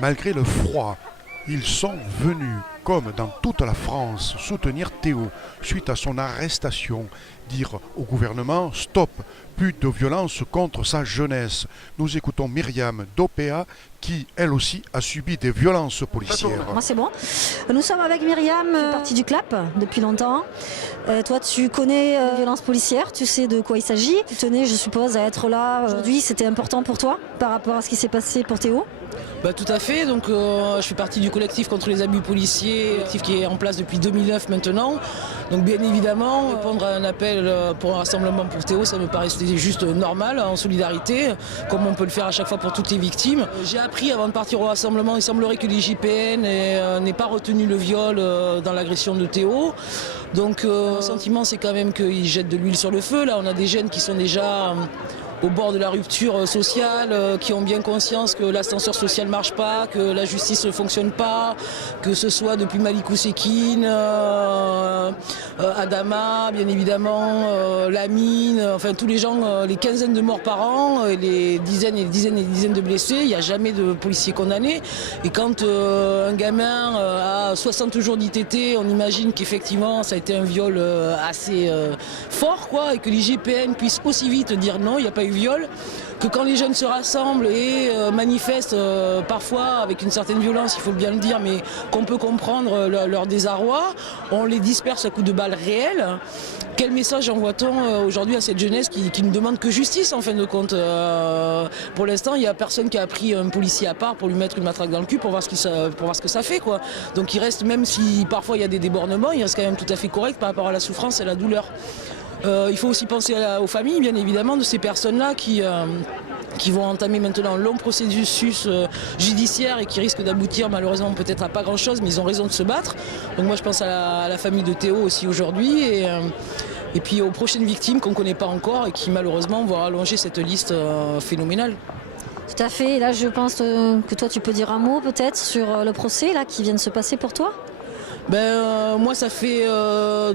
Malgré le froid, ils sont venus, comme dans toute la France, soutenir Théo suite à son arrestation, dire au gouvernement stop, plus de violence contre sa jeunesse. Nous écoutons Myriam d'OPA qui, elle aussi, a subi des violences policières. Moi c'est bon. Nous sommes avec Myriam, partie du CLAP depuis longtemps. Toi tu connais les violences policières, tu sais de quoi il s'agit. Tu tenais, je suppose, à être là aujourd'hui, c'était important pour toi par rapport à ce qui s'est passé pour Théo? Tout à fait, donc je fais partie du collectif contre les abus policiers, collectif qui est en place depuis 2009 maintenant. Donc bien évidemment, répondre à un appel pour un rassemblement pour Théo, ça me paraissait juste normal, en solidarité, comme on peut le faire à chaque fois pour toutes les victimes. J'ai appris avant de partir au rassemblement, il semblerait que l'IGPN n'ait pas retenu le viol dans l'agression de Théo. Donc mon sentiment c'est quand même qu'ils jettent de l'huile sur le feu. Là on a des jeunes qui sont déjà au bord de la rupture sociale, qui ont bien conscience que l'ascenseur social ne marche pas, que la justice ne fonctionne pas, que ce soit depuis Malik Oussekine, Adama, bien évidemment, Lamine, enfin tous les gens, les quinzaines de morts par an, et les dizaines et des dizaines et des dizaines de blessés, il n'y a jamais de policiers condamnés. Et quand un gamin a 60 jours d'ITT, on imagine qu'effectivement ça a été un viol assez fort, quoi, et que l'IGPN puisse aussi vite dire non, il n'y a pas eu viol, que quand les jeunes se rassemblent et manifestent parfois avec une certaine violence, il faut bien le dire, mais qu'on peut comprendre leur désarroi, on les disperse à coups de balles réelles. Quel message envoie-t-on aujourd'hui à cette jeunesse qui ne demande que justice en fin de compte? Pour l'instant, il n'y a personne qui a pris un policier à part pour lui mettre une matraque dans le cul pour voir ce que ça fait, quoi. Donc il reste, même si parfois il y a des débordements, il reste quand même tout à fait correct par rapport à la souffrance et à la douleur. Il faut aussi penser aux familles, bien évidemment, de ces personnes-là qui vont entamer maintenant un long processus judiciaire et qui risquent d'aboutir malheureusement peut-être à pas grand-chose, mais ils ont raison de se battre. Donc moi je pense à la famille de Théo aussi aujourd'hui et puis aux prochaines victimes qu'on ne connaît pas encore et qui malheureusement vont rallonger cette liste phénoménale. Tout à fait, et là je pense que toi tu peux dire un mot peut-être sur le procès là, qui vient de se passer pour toi? Moi ça fait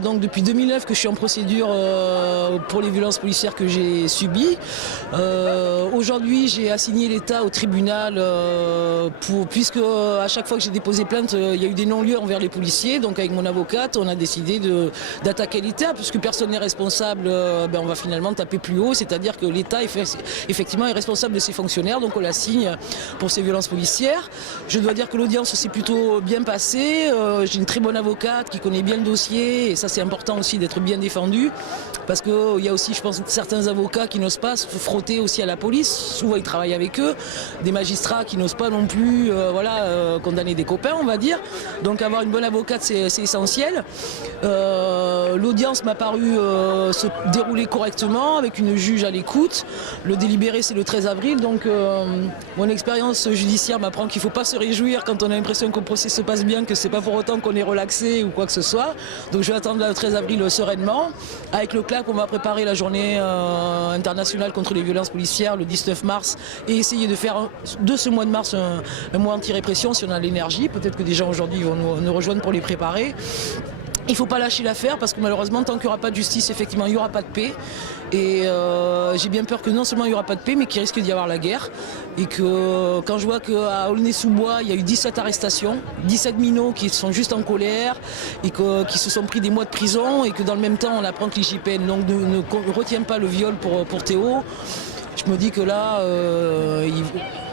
donc depuis 2009 que je suis en procédure pour les violences policières que j'ai subies. Aujourd'hui j'ai assigné l'État au tribunal puisque à chaque fois que j'ai déposé plainte il y a eu des non-lieux envers les policiers. Donc avec mon avocate on a décidé d'attaquer l'État puisque personne n'est responsable, on va finalement taper plus haut, c'est-à-dire que l'État effectivement est responsable de ses fonctionnaires, donc on l'assigne pour ces violences policières. Je dois dire que l'audience s'est plutôt bien passée, j'ai une très bonne avocate qui connaît bien le dossier et ça c'est important aussi d'être bien défendu parce qu'il y a aussi je pense certains avocats qui n'osent pas se frotter aussi à la police, souvent ils travaillent avec eux, des magistrats qui n'osent pas non plus condamner des copains on va dire, donc avoir une bonne avocate c'est essentiel. L'audience m'a paru se dérouler correctement avec une juge à l'écoute, le délibéré c'est le 13 avril donc mon expérience judiciaire m'apprend qu'il ne faut pas se réjouir quand on a l'impression que le procès se passe bien, que c'est pas pour autant qu'on est relaxé ou quoi que ce soit. Donc je vais attendre le 13 avril sereinement. Avec le CLAP, on va préparer la journée internationale contre les violences policières le 19 mars et essayer de faire de ce mois de mars un mois anti-répression si on a l'énergie. Peut-être que des gens aujourd'hui vont nous rejoindre pour les préparer. Il ne faut pas lâcher l'affaire parce que malheureusement, tant qu'il n'y aura pas de justice, effectivement, il n'y aura pas de paix. Et j'ai bien peur que non seulement il n'y aura pas de paix, mais qu'il risque d'y avoir la guerre. Et que quand je vois qu'à Aulnay-sous-Bois, il y a eu 17 arrestations, 17 minots qui sont juste en colère et qui se sont pris des mois de prison et que dans le même temps, on apprend que l'IGPN ne retient pas le viol pour Théo. Je me dis que là,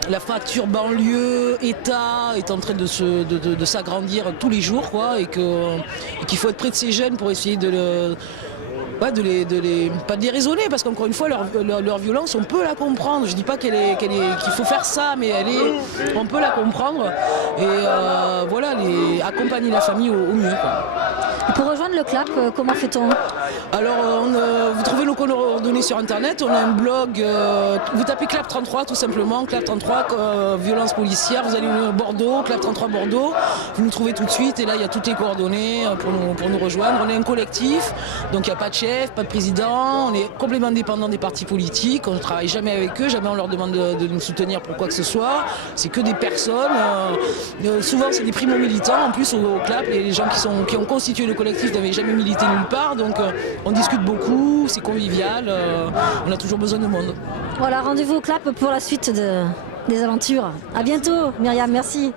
la fracture banlieue-État est en train de s'agrandir tous les jours, quoi, et qu'il faut être près de ces jeunes pour essayer pas de les raisonner, parce qu'encore une fois, leur violence, on peut la comprendre. Je dis pas qu'il faut faire ça, mais on peut la comprendre. Et accompagner la famille au mieux, quoi. Et pour rejoindre le CLAP, comment fait-on? Alors, vous trouvez nos coordonnées sur Internet. On a un blog. Vous tapez CLAP 33 tout simplement. CLAP 33, violence policière. Vous allez au Bordeaux, CLAP 33 Bordeaux. Vous nous trouvez tout de suite. Et là, il y a toutes les coordonnées pour nous rejoindre. On est un collectif, donc il n'y a pas de chef, pas de président. On est complètement dépendant des partis politiques. On ne travaille jamais avec eux. Jamais on leur demande de nous soutenir pour quoi que ce soit. C'est que des personnes. Souvent, c'est des primo-militants. En plus, au CLAP, les gens qui ont constitué le collectif n'avaient jamais milité nulle part. Donc, on discute beaucoup. C'est convivial. On a toujours besoin de monde. Voilà, rendez-vous au CLAP pour la suite des aventures. À bientôt, Myriam, merci.